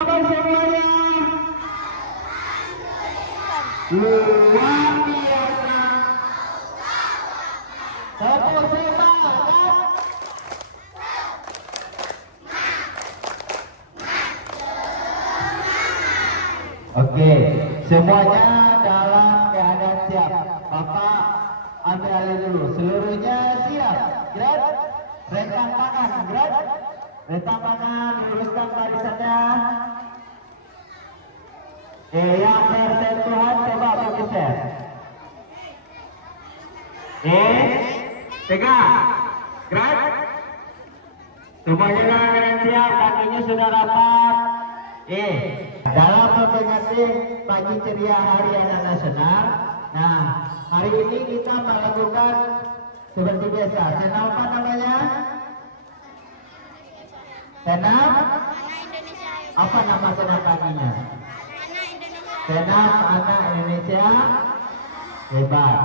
semuanya? Luar biasa. Tepuk semangat. Oke, semuanya dalam keadaan siap. Bapak ambil alih dulu. Seluruhnya siap. Gerak. Rentang tangan. Gerak. Rentang tangan. Luruskan barisannya. Yang bersentuhan coba bergeser. Tegak. Gerak. Semuanya dalam keadaan siap. Kakinya sudah rapat. Dalam memperingati pagi ceria Hari Anak Nasional. Nah, hari ini kita melakukan seperti biasa. Senam apa namanya? Senam? Apa nama senam paginya? Senam Anak Indonesia Hebat.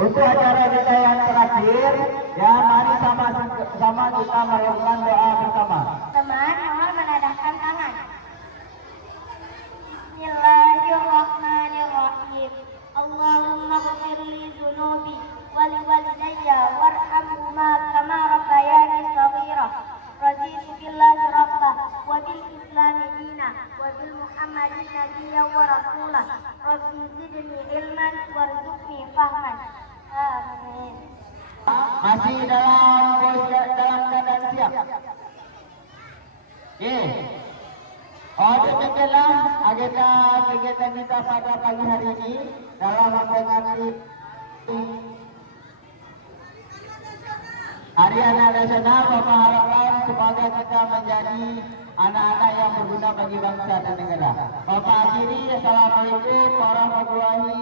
Untuk acara kita yang terakhir, ya mari sama-sama kita melakukan doa bersama. Teman, mohon menadahkan tangan. Bismillahirrahmanirrahim. Allahumma ghfir li dzunubi wa li walidayya warhamhuma kama rabbayani shaghira. Raditu billahi rabba wa bil islami dina wa bil muhammadin nabiyyan wa rasulah. Rabbi zidni ilman warzuqni fahman. Amin. Masih dalam keadaan siap. Demikianlah agenda kegiatan kita pada pagi hari ini dalam memperingati Hari Anak Nasional. Bapak harapkan semoga kita menjadi anak-anak yang berguna bagi bangsa dan negara. Bapak akhiri, Assalamualaikum warahmatullahi